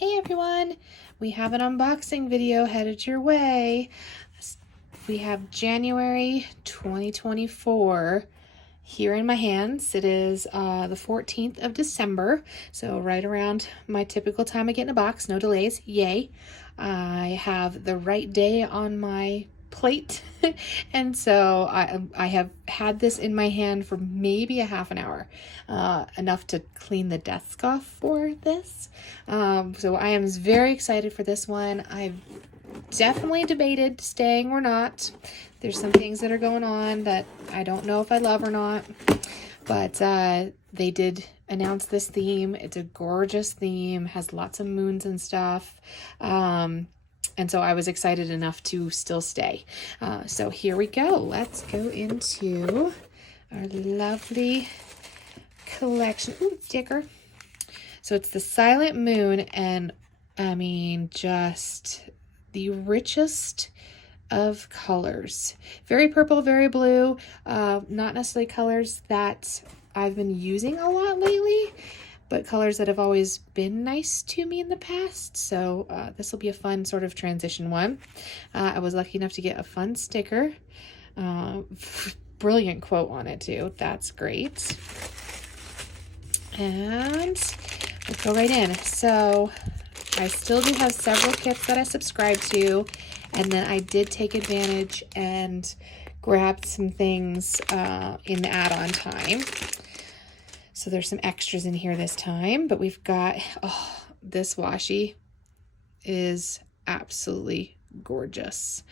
Hey everyone, we have an unboxing video headed your way. We have January 2024 here in my hands. It is the 14th of December, so right around my typical time of getting a box, no delays, yay. I have the right day on my plate and so I have had this in my hand for maybe a half an hour, enough to clean the desk off for this. So I am very excited for this one. I've definitely debated staying or not. There's some things that are going on that I don't know if I love or not, but they did announce this theme. It's a gorgeous theme, has lots of moons and stuff. And so I was excited enough to still stay. So here we go. Let's go into our lovely collection. Ooh, sticker. So it's the Silent Moon, and I mean, just the richest of colors. Very purple, very blue. Not necessarily colors that I've been using a lot lately, but colors that have always been nice to me in the past. So this will be a fun sort of transition one. I was lucky enough to get a fun sticker. Brilliant quote on it too. That's great. And we'll go right in. So I still do have several kits that I subscribe to, and then I did take advantage and grabbed some things in the add-on time. So there's some extras in here this time, but we've got, oh, this washi is absolutely gorgeous.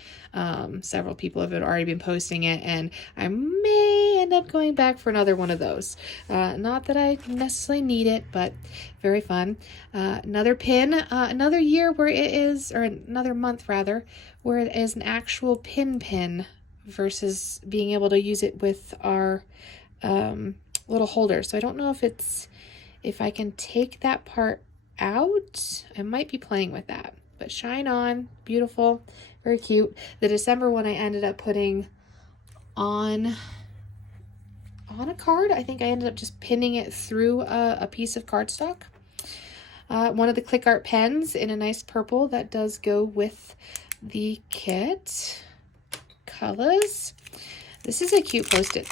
Several people have already been posting it, and I may end up going back for another one of those. Not that I necessarily need it, but very fun. Another pin, another year where it is, or another month rather, where it is an actual pin versus being able to use it with our little holder. So I don't know if I can take that part out. I might be playing with that, but shine on, beautiful, very cute. The December one I ended up putting on a card. I think I ended up just pinning it through a piece of cardstock. One of the click art pens in a nice purple that does go with the kit. Colors. This is a cute post-it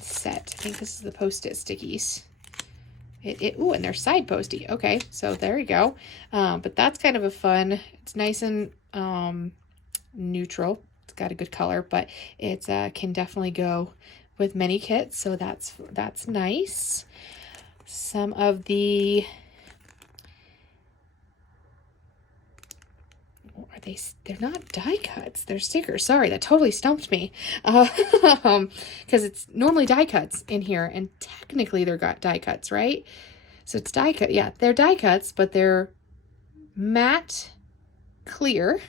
set. I think this is the post-it stickies. Ooh, and they're side posty. Okay, so there you go. But that's kind of a fun. It's nice and neutral. It's got a good color, but it can definitely go with many kits. So that's nice. Some of the they're not die cuts, they're stickers. Sorry, that totally stumped me. Because it's normally die cuts in here, and technically they're got die cuts, right? So it's die cut. Yeah, they're die cuts, but they're matte clear.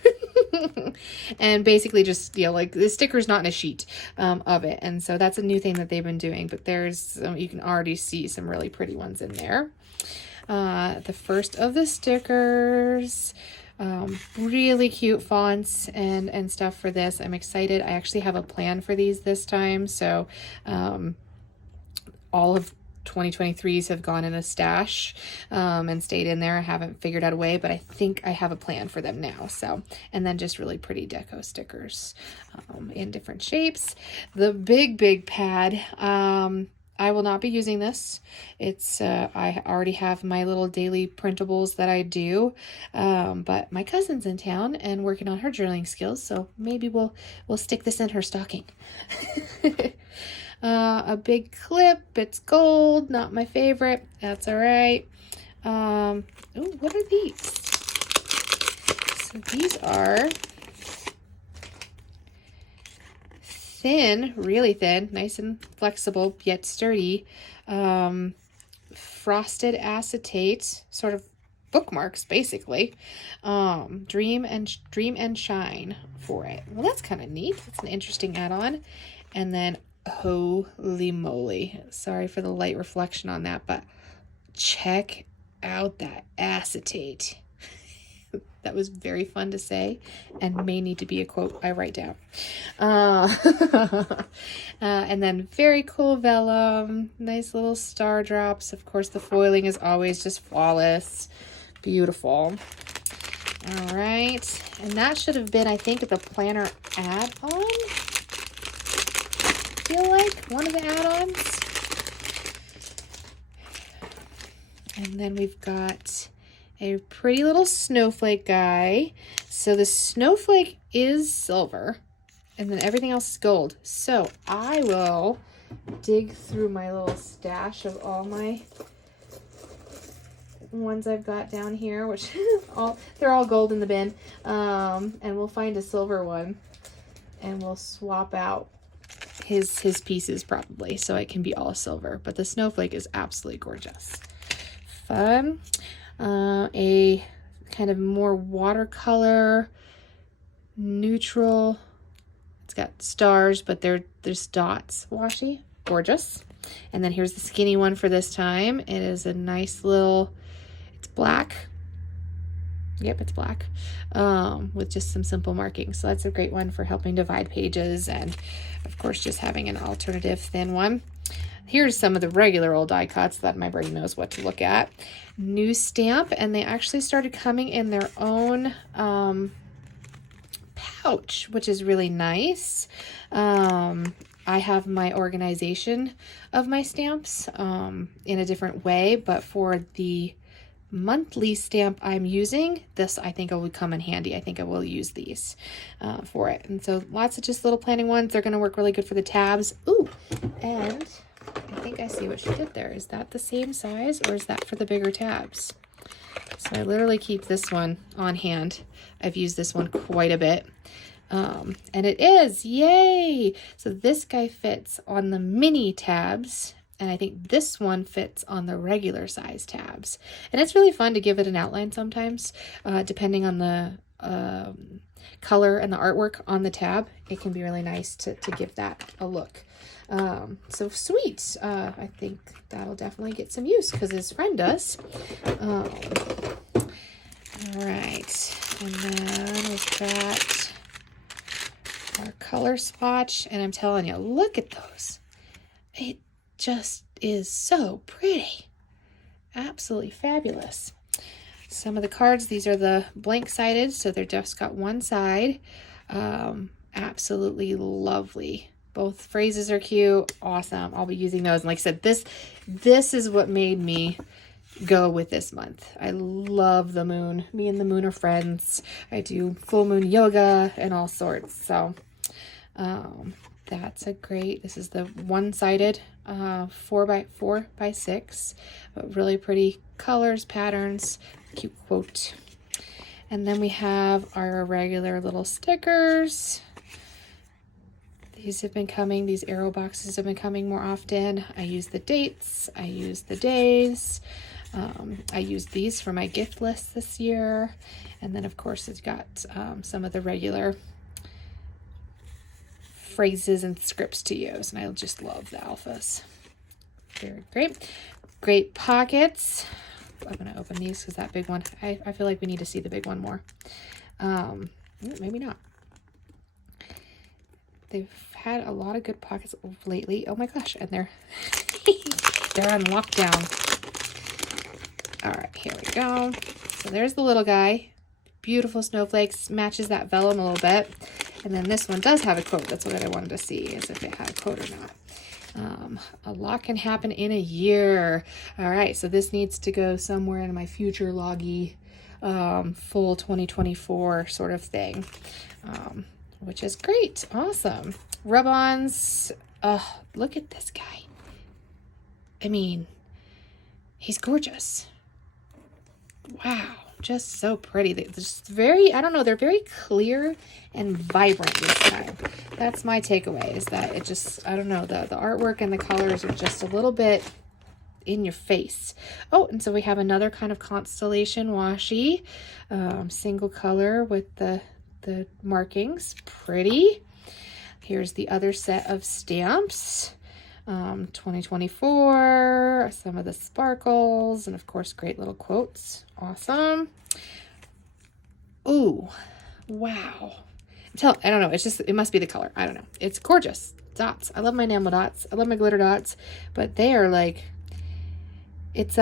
And basically just, you know, like the sticker's not in a sheet of it. And so that's a new thing that they've been doing, but there's you can already see some really pretty ones in there. The first of the stickers. Really cute fonts and stuff for this. I'm excited. I actually have a plan for these this time. So all of 2023s have gone in a stash and stayed in there. I haven't figured out a way, but I think I have a plan for them now. So, and then just really pretty deco stickers in different shapes. The big pad. I will not be using this. It's I already have my little daily printables that I do, but my cousin's in town and working on her journaling skills, so maybe we'll stick this in her stocking. A big clip. It's gold, not my favorite. That's all right. Oh, what are these? So these are thin, really thin, nice and flexible yet sturdy, frosted acetate sort of bookmarks, basically. Dream and shine for it. Well, that's kind of neat. That's an interesting add-on. And then holy moly, sorry for the light reflection on that, but check out that acetate. That was very fun to say and may need to be a quote I write down. And then very cool vellum, nice little star drops. Of course, the foiling is always just flawless. Beautiful. All right. And that should have been, I think, the planner add-on. I feel like one of the add-ons. And then we've got a pretty little snowflake guy. So the snowflake is silver, and then everything else is gold. So I will dig through my little stash of all my ones I've got down here, which they're all gold in the bin. And we'll find a silver one, and we'll swap out his pieces probably, so it can be all silver. But the snowflake is absolutely gorgeous. Fun. A kind of more watercolor, neutral. It's got stars, but there's dots. Washi, gorgeous. And then here's the skinny one for this time. It is a nice little, it's black. Yep, it's black, with just some simple markings. So that's a great one for helping divide pages, and of course just having an alternative thin one. Here's some of the regular old die cuts that my brain knows what to look at. New stamp, and they actually started coming in their own pouch, which is really nice. I have my organization of my stamps in a different way, but for the monthly stamp I'm using, this I think it will come in handy. I think I will use these for it. And so lots of just little planning ones. They're going to work really good for the tabs. Ooh, and I think I see what she did there. Is that the same size, or is that for the bigger tabs? So I literally keep this one on hand. I've used this one quite a bit. And it is, yay! So this guy fits on the mini tabs, and I think this one fits on the regular size tabs. And it's really fun to give it an outline sometimes, depending on the color and the artwork on the tab. It can be really nice to give that a look. So sweet. I think that'll definitely get some use because his friend does. All right. And then we've got our color swatch, and I'm telling you, look at those. It just is so pretty. Absolutely fabulous. Some of the cards, these are the blank sided, so they're just got one side. Absolutely lovely. Both phrases are cute. Awesome. I'll be using those. And like I said, this is what made me go with this month. I love the moon. Me and the moon are friends. I do full moon yoga and all sorts. So that's a great, this is the one-sided 4x6, but really pretty colors, patterns, cute quote. And then we have our regular little stickers. These have been coming, these arrow boxes have been coming more often. I use the dates, I use the days. I used these for my gift list this year. And then of course it's got some of the regular phrases and scripts to use. And I just love the alphas. Very great. Great pockets. I'm going to open these because that big one, I feel like we need to see the big one more. Maybe not. They've had a lot of good pockets lately. Oh my gosh, and they're they're on lockdown. All right, here we go. So there's the little guy. Beautiful snowflakes, matches that vellum a little bit. And then this one does have a quote. That's what I wanted to see, is if it had a quote or not. A lot can happen in a year. All right, so this needs to go somewhere in my future loggy full 2024 sort of thing. Which is great. Awesome. Rub-ons. Look at this guy. I mean, he's gorgeous. Wow. Just so pretty. They're just very, I don't know, they're very clear and vibrant this time. That's my takeaway, is that it just, I don't know, the artwork and the colors are just a little bit in your face. Oh, and so we have another kind of constellation washi. Single color with the markings. Pretty. Here's the other set of stamps. 2024, some of the sparkles, and of course great little quotes. Awesome. Ooh, wow. I don't know, it's just, it must be the color. I don't know. It's gorgeous. Dots. I love my enamel dots. I love my glitter dots, but they are like, it's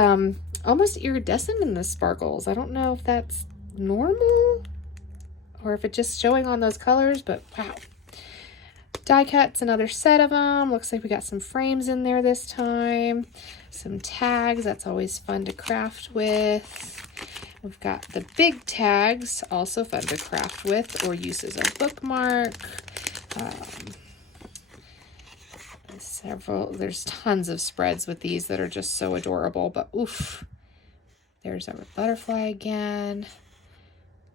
almost iridescent in the sparkles. I don't know if that's normal or if it's just showing on those colors, but wow. Die cuts, another set of them. Looks like we got some frames in there this time. Some tags, that's always fun to craft with. We've got the big tags, also fun to craft with or use as a bookmark. There's tons of spreads with these that are just so adorable, but oof. There's our butterfly again.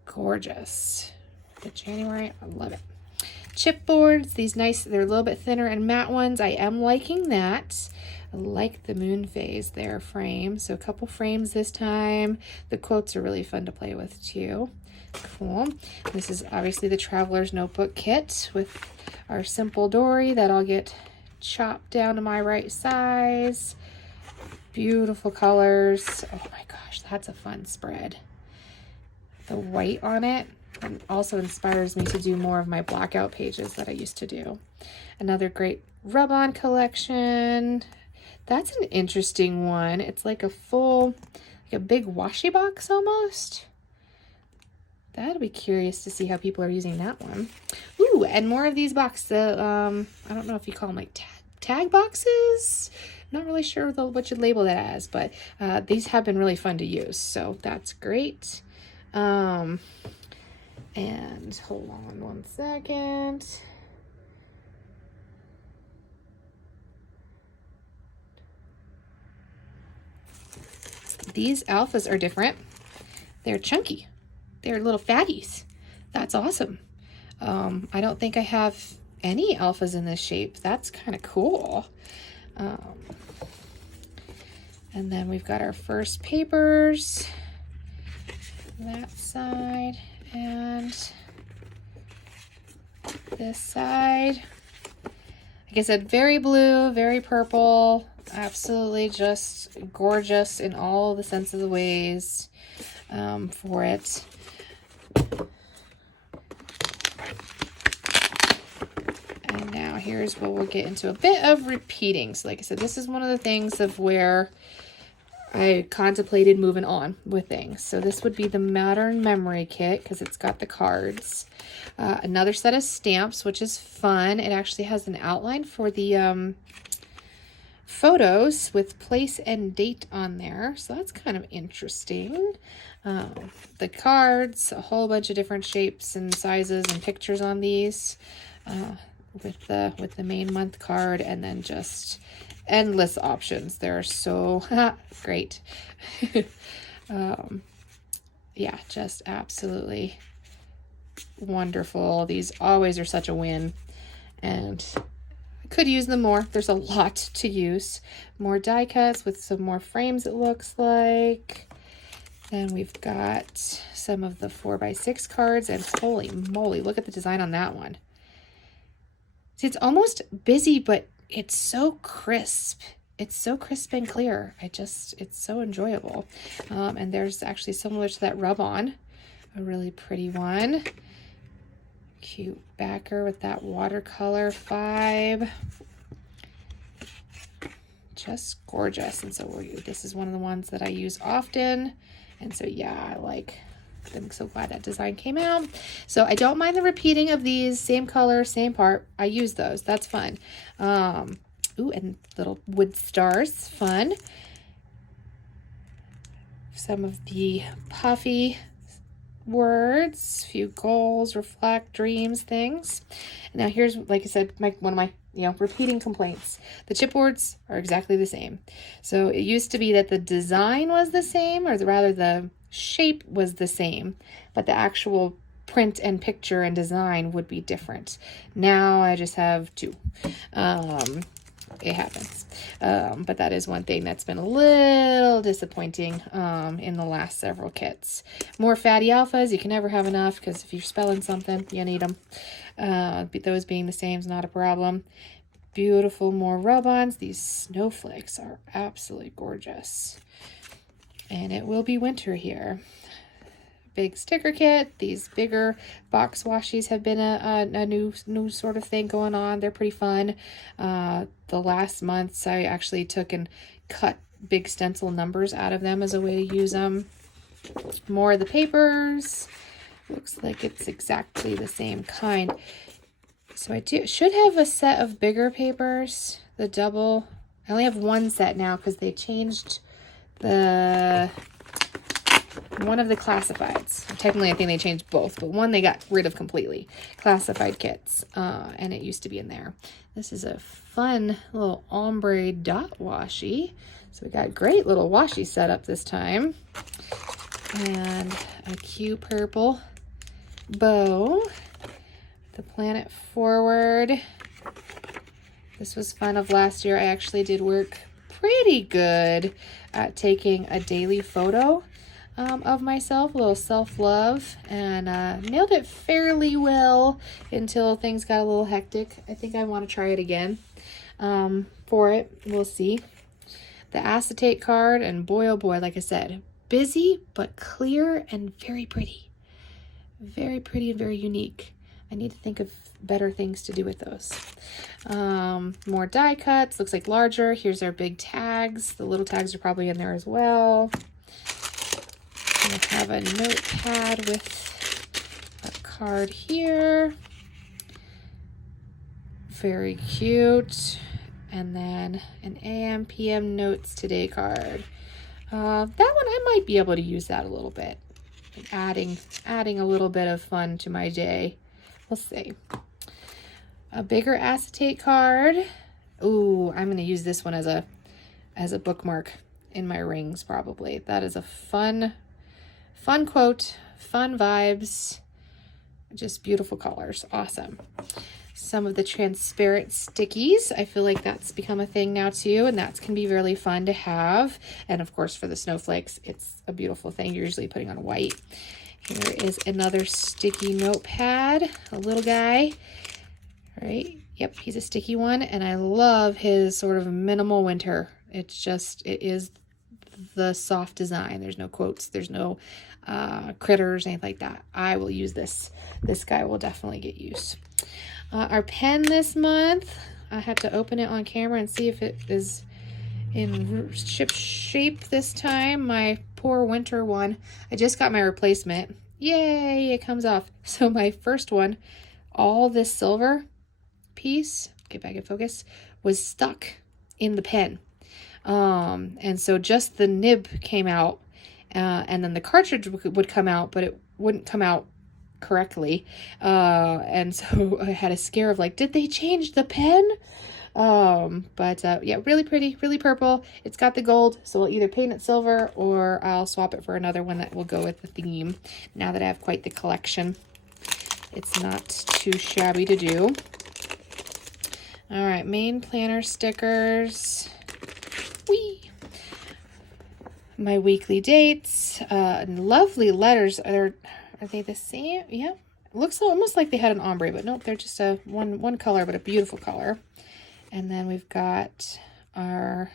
Gorgeous. The January, I love it. Chipboards, these nice, they're a little bit thinner and matte ones. I am liking that. I like the moon phase there frame. So a couple frames this time. The quotes are really fun to play with too. Cool. This is obviously the Traveler's Notebook kit with our simple Dory that I'll get chopped down to my right size. Beautiful colors. Oh my gosh, that's a fun spread. The white on it also inspires me to do more of my blackout pages that I used to do. Another great rub-on collection. That's an interesting one. It's like a full, like a big washi box almost. That'll be curious to see how people are using that one. Ooh, and more of these boxes. I don't know if you call them like tag boxes. Not really sure what you'd label that as, but these have been really fun to use, so that's great. And hold on one second. These alphas are different. They're chunky. They're little fatties. That's awesome. I don't think I have any alphas in this shape. That's kind of cool. And then we've got our first papers. That side and this side. Like I said, very blue, very purple. Absolutely just gorgeous in all the sense of the ways for it. And now here's where we'll get into a bit of repeating. So like I said, this is one of the things of where I contemplated moving on with things. So this would be the Modern Memory Kit because it's got the cards. Another set of stamps, which is fun. It actually has an outline for the photos with place and date on there. So that's kind of interesting. The cards, a whole bunch of different shapes and sizes and pictures on these with the main month card, and then just endless options. They're so great. Yeah, just absolutely wonderful. These always are such a win, and I could use them more. There's a lot to use. More die cuts with some more frames, it looks like. Then we've got some of the 4x6 cards, and holy moly, look at the design on that one. See, it's almost busy, but it's so crisp. It's so crisp and clear. It's so enjoyable. And there's actually similar to that rub-on, a really pretty one. Cute backer with that watercolor vibe. Just gorgeous. And so this is one of the ones that I use often. And so yeah, I'm so glad that design came out. So I don't mind the repeating of these, same color, same part. I use those. That's fun. Ooh, and little wood stars, fun. Some of the puffy words, few goals, reflect, dreams, things. Now here's, like I said, one of my repeating complaints. The chipboards are exactly the same. So it used to be that the design was the same, or rather the shape was the same, but the actual print and picture and design would be different. Now I just have two. It happens. But that is one thing that's been a little disappointing in the last several kits. More fatty alphas. You can never have enough because if you're spelling something, you need them. Those being the same is not a problem. Beautiful more rub-ons. These snowflakes are absolutely gorgeous. And it will be winter here. Big sticker kit. These bigger box washies have been a new sort of thing going on. They're pretty fun. The last months I actually took and cut big stencil numbers out of them as a way to use them. More of the papers. Looks like it's exactly the same kind. So I should have a set of bigger papers. The double. I only have one set now because they changed one of the classifieds. Technically, I think they changed both, but one they got rid of completely. Classified kits, and it used to be in there. This is a fun little ombre dot washi. So we got a great little washi setup this time. And a cute purple bow. The Planet Forward. This was fun of last year. I actually did work pretty good at taking a daily photo of myself, a little self-love, and nailed it fairly well until things got a little hectic. I think I want to try it again for it. We'll see. The acetate card, and boy, oh boy, like I said, busy but clear and very pretty. Very pretty and very unique. I need to think of better things to do with those. More die cuts, looks like larger. Here's our big tags. The little tags are probably in there as well. We have a notepad with a card here. Very cute. And then an AM, PM notes today card. That one, I might be able to use that a little bit. Adding a little bit of fun to my day. We'll see. A bigger acetate card. Ooh, I'm going to use this one as a bookmark in my rings probably. That is a fun quote, fun vibes, just beautiful colors. Awesome. Some of the transparent stickies. I feel like that's become a thing now too, and that can be really fun to have. And of course for the snowflakes, it's a beautiful thing. You're usually putting on white. Here is another sticky notepad, a little guy. All right, yep, he's a sticky one, and I love his sort of minimal winter. It is the soft design. There's no quotes, there's no critters, anything like that. I will use this. This guy will definitely get used. Our pen this month, I had to open it on camera and see if it is in ship shape this time. My poor winter one, I just got my replacement. Yay, it comes off. So my first one, all this silver piece, get back in focus, was stuck in the pen. And so just the nib came out, and then the cartridge would come out, but it wouldn't come out correctly. And so I had a scare of like, did they change the pen? Yeah, really pretty, really purple. It's got the gold, so I'll either paint it silver or I'll swap it for another one that will go with the theme now that I have quite the collection. It's not too shabby to do. All right, main planner stickers. Whee! My weekly dates. Lovely letters. Are they the same? Yeah. Looks almost like they had an ombre, but nope, they're just a one color, but a beautiful color. And then we've got our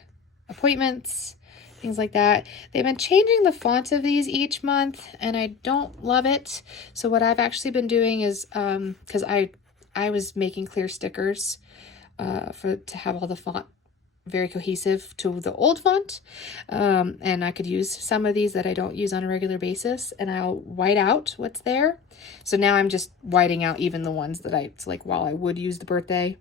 appointments, things like that. They've been changing the font of these each month, and I don't love it. So what I've actually been doing is, because I was making clear stickers to have all the font very cohesive to the old font, and I could use some of these that I don't use on a regular basis, and I'll white out what's there. So now I'm just whiting out even the ones that it's like, while I would use the birthday,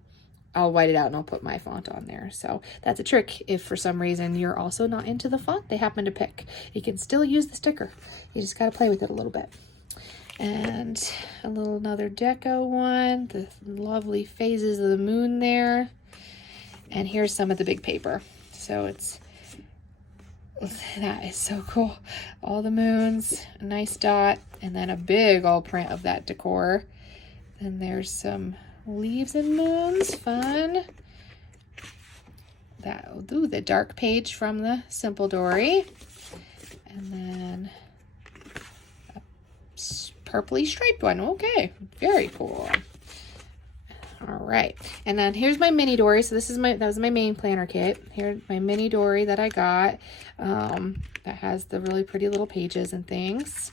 I'll white it out and I'll put my font on there. So that's a trick. If for some reason you're also not into the font they happen to pick, you can still use the sticker. You just got to play with it a little bit. And another deco one, the lovely phases of the moon there. And here's some of the big paper. So that is so cool. All the moons, a nice dot, and then a big old print of that decor. Then there's some leaves and moons, fun. That'll do the dark page from the Simple Dory. And then a purpley striped one. Okay, very cool. All right, and then here's my mini dory. So that was my main planner kit. Here's my mini dory that I got, that has the really pretty little pages and things.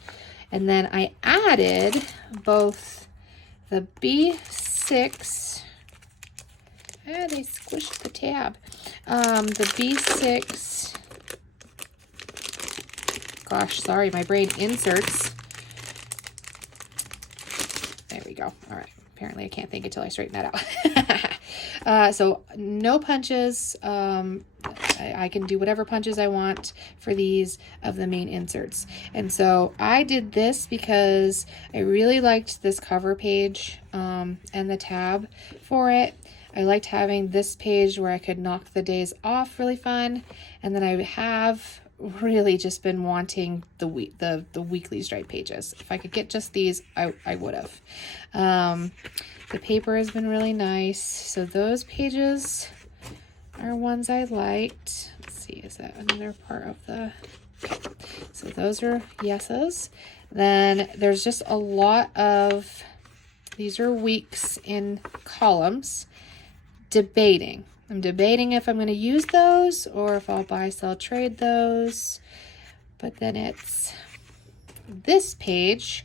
And then I added both the B6, they squished the tab, the B6 gosh, sorry, my brain, inserts. There we go. All right. Apparently I can't think until I straighten that out. So no punches. I can do whatever punches I want for these of the main inserts. And so I did this because I really liked this cover page and the tab for it. I liked having this page where I could knock the days off, really fun. And then I have really just been wanting the weekly stripe pages. If I could get just these, I would have. The paper has been really nice. So those pages are ones I liked. Let's see, is that another part of the... Okay. So those are yeses. Then there's just a lot of... These are weeks in columns. Debating. I'm debating if I'm going to use those or if I'll buy, sell, trade those. But then it's this page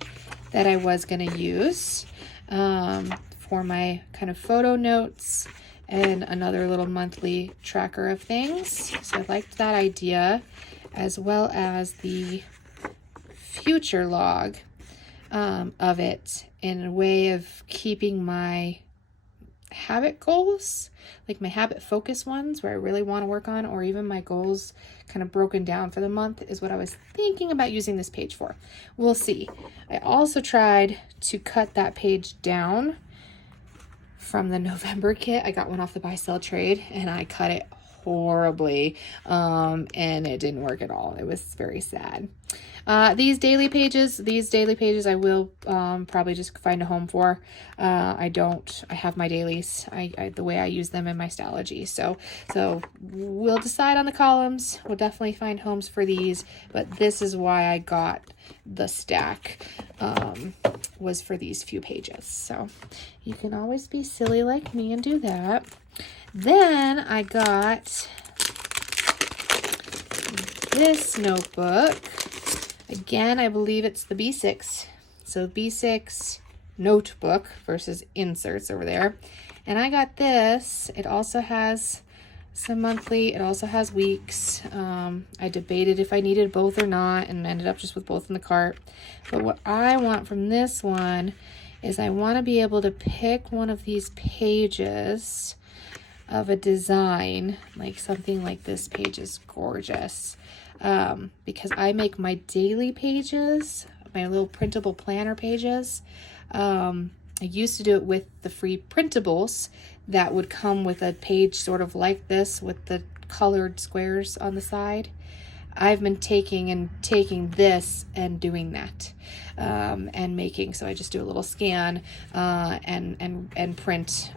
that I was going to use for my kind of photo notes and another little monthly tracker of things. So I liked that idea, as well as the future log of it in a way of keeping my habit goals, like my habit focus ones where I really want to work on, or even my goals kind of broken down for the month, is what I was thinking about using this page for. We'll see. I also tried to cut that page down from the November kit. I got one off the buy, sell, trade, and I cut it horribly, and it didn't work at all. It was very sad. These daily pages I will probably just find a home for. I have my dailies, the way I use them in my Stylogy. So we'll decide on the columns. We'll definitely find homes for these, but this is why I got the stack, was for these few pages. So you can always be silly like me and do that. Then I got this notebook. Again, I believe it's the B6. So B6 notebook versus inserts over there. And I got this. It also has some monthly. It also has weeks. I debated if I needed both or not and ended up just with both in the cart. But what I want from this one is I want to be able to pick one of these pages of a design, like something like this page is gorgeous. Because I make my daily pages, my little printable planner pages. I used to do it with the free printables that would come with a page sort of like this with the colored squares on the side. I've been taking this and doing that, and making, so I just do a little scan, and print,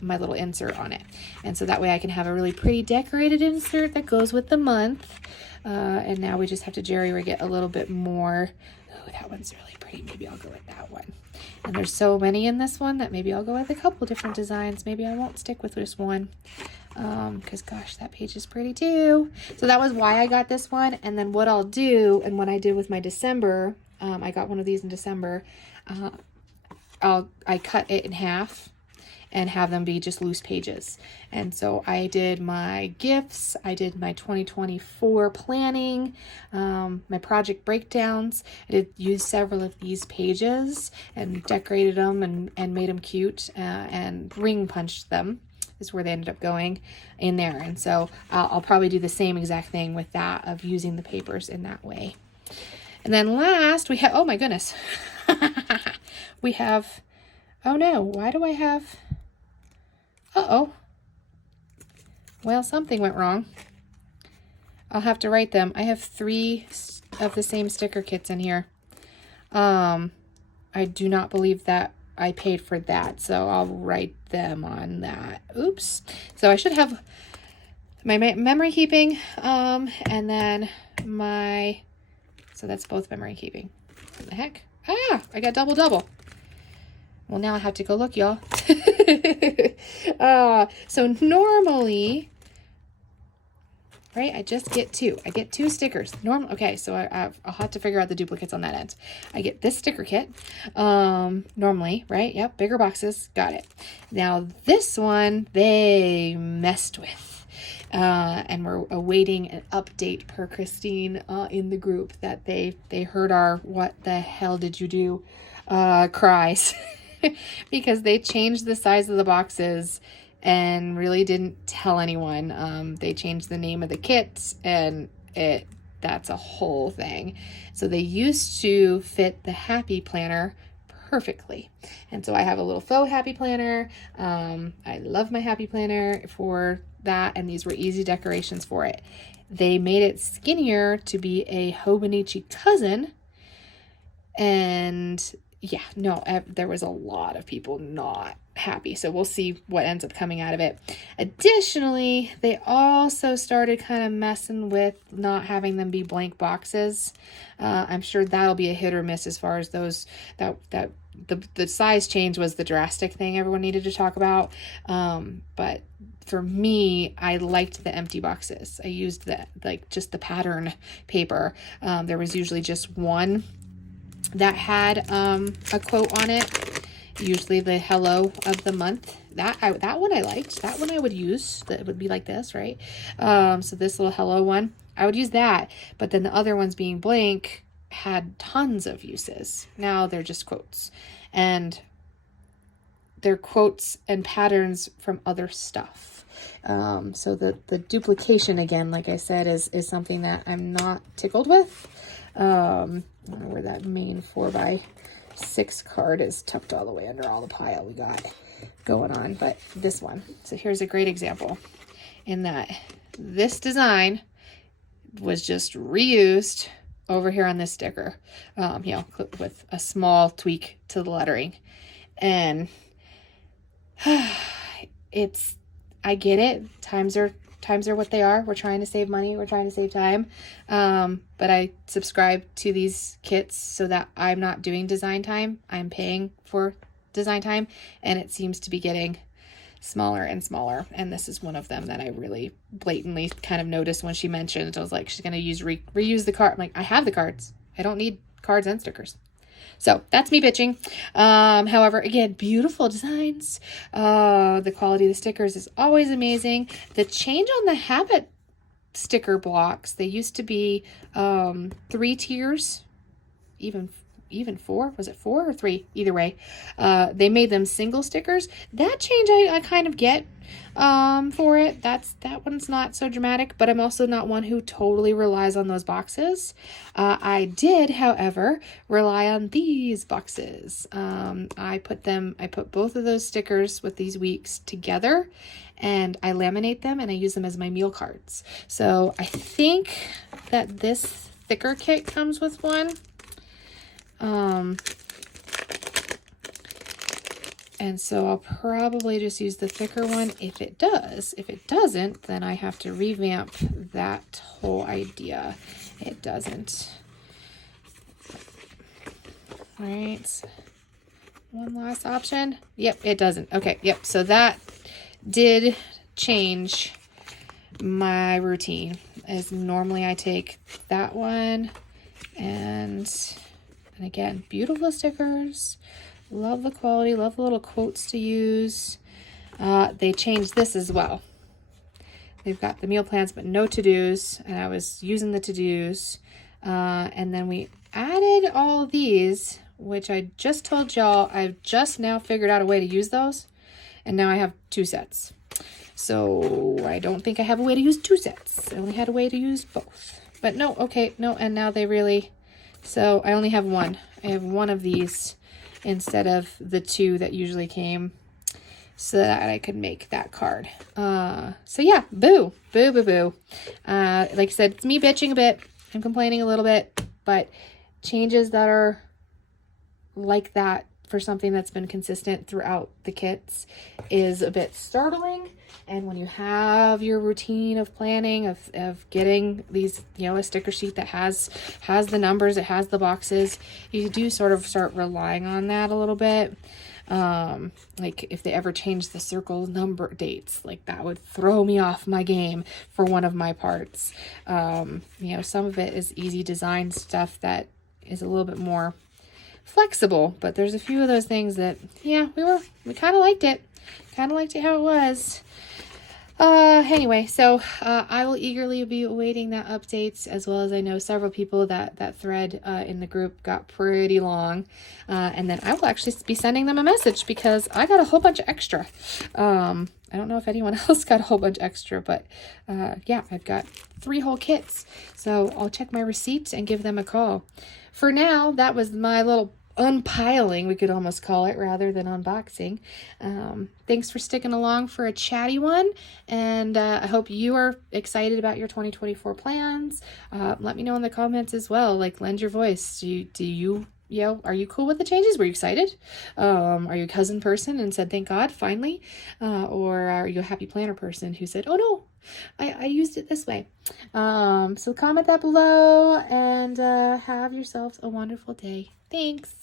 my little insert on it. And so that way I can have a really pretty decorated insert that goes with the month. And now we just have to jerry-rig it a little bit more. Oh, that one's really pretty. Maybe I'll go with that one. And there's so many in this one that maybe I'll go with a couple different designs. Maybe I won't stick with just one. Because gosh, that page is pretty too. So that was why I got this one. And then what I'll do, and what I did with my December, I got one of these in December. I cut it in half and have them be just loose pages. And so I did my gifts, I did my 2024 planning, my project breakdowns. I did use several of these pages and decorated them and made them cute, and ring punched them is where they ended up going in there. And so I'll probably do the same exact thing with that, of using the papers in that way. And then last we have, oh my goodness, we have, oh no, why do I have, uh-oh. Well, something went wrong. I'll have to write them. I have 3 of the same sticker kits in here. I do not believe that I paid for that, so I'll write them on that. Oops. So I should have my memory keeping, and then my, so that's both memory keeping. What the heck? Ah, I got double. Well, now I have to go look, y'all. So normally, right, I just get 2. I get 2 stickers. Okay, so I'll have to figure out the duplicates on that end. I get this sticker kit, normally, right? Yep, bigger boxes, got it. Now this one, they messed with. and we're awaiting an update per Christine in the group that they heard our "what the hell did you do" cries because they changed the size of the boxes and really didn't tell anyone. They changed the name of the kits, and that's a whole thing. So they used to fit the Happy Planner perfectly. And so I have a little faux Happy Planner. I love my Happy Planner for that, and these were easy decorations for it. They made it skinnier to be a Hobonichi cousin, and yeah, no, there was a lot of people not happy. So we'll see what ends up coming out of it. Additionally, they also started kind of messing with not having them be blank boxes. I'm sure that'll be a hit or miss as far as those, the size change was the drastic thing everyone needed to talk about. But for me, I liked the empty boxes. I used just the pattern paper. There was usually just one that had a quote on it, usually the hello of the month. That one I liked. That one I would use. That would be like this, right? So this little hello one, I would use that. But then the other ones being blank had tons of uses. Now they're just quotes, and they're quotes and patterns from other stuff. So the duplication, again, like I said, is something that I'm not tickled with. I don't know where that main 4x6 card is tucked all the way under all the pile we got going on, but this one. So here's a great example in that this design was just reused over here on this sticker, with a small tweak to the lettering. And I get it. Times are what they are. We're trying to save money. We're trying to save time. But I subscribe to these kits so that I'm not doing design time. I'm paying for design time, and it seems to be getting smaller and smaller. And this is one of them that I really blatantly kind of noticed when she mentioned. I was like, she's going to reuse the card. I'm like, I have the cards. I don't need cards and stickers. So that's me bitching. However, again, beautiful designs. The quality of the stickers is always amazing. The change on the habit sticker blocks, they used to be 3 tiers, even 4. Was it 4 or 3? Either way, they made them single stickers. That change I kind of get for it. That one's not so dramatic, but I'm also not one who totally relies on those boxes. I did, however, rely on these boxes. I put both of those stickers with these weeks together, and I laminate them and I use them as my meal cards. So I think that this thicker kit comes with one. And so I'll probably just use the thicker one if it does. If it doesn't, then I have to revamp that whole idea. It doesn't. All right. One last option. Yep, it doesn't. Okay, yep. So that did change my routine. As normally I take that one and again, beautiful stickers. Love the quality, love the little quotes to use. They changed this as well. They've got the meal plans, but no to-dos, and I was using the to-dos. And then we added all of these, which I just told y'all I've just now figured out a way to use those, and now I have 2 sets. So I don't think I have a way to use 2 sets. I only had a way to use both. But no, okay, no, and now they really... So I only have one. I have one of these instead of the 2 that usually came, so that I could make that card. So yeah, boo. Like I said, it's me bitching a bit. I'm complaining a little bit, but changes that are like that for something that's been consistent throughout the kits is a bit startling. And when you have your routine of planning, of getting these, a sticker sheet that has the numbers, it has the boxes, you do sort of start relying on that a little bit. Like if they ever change the circle number dates, like that would throw me off my game for one of my parts. Some of it is easy design stuff that is a little bit more flexible, but there's a few of those things that, we kind of liked it. Kind of liked it how it was. Anyway, so I will eagerly be awaiting that updates, as well as I know several people that thread in the group got pretty long. And then I will actually be sending them a message because I got a whole bunch extra. I don't know if anyone else got a whole bunch extra, but yeah, I've got 3 whole kits. So I'll check my receipt and give them a call. For now, that was my little unpiling, we could almost call it, rather than unboxing. Thanks for sticking along for a chatty one, and I hope you are excited about your 2024 plans. Let me know in the comments as well, like lend your voice. Do you know, are you cool with the changes? Were you excited? Are you a cousin person and said, thank God, finally? Or are you a happy planner person who said, oh no, I used it this way? So comment that below, and have yourselves a wonderful day. Thanks.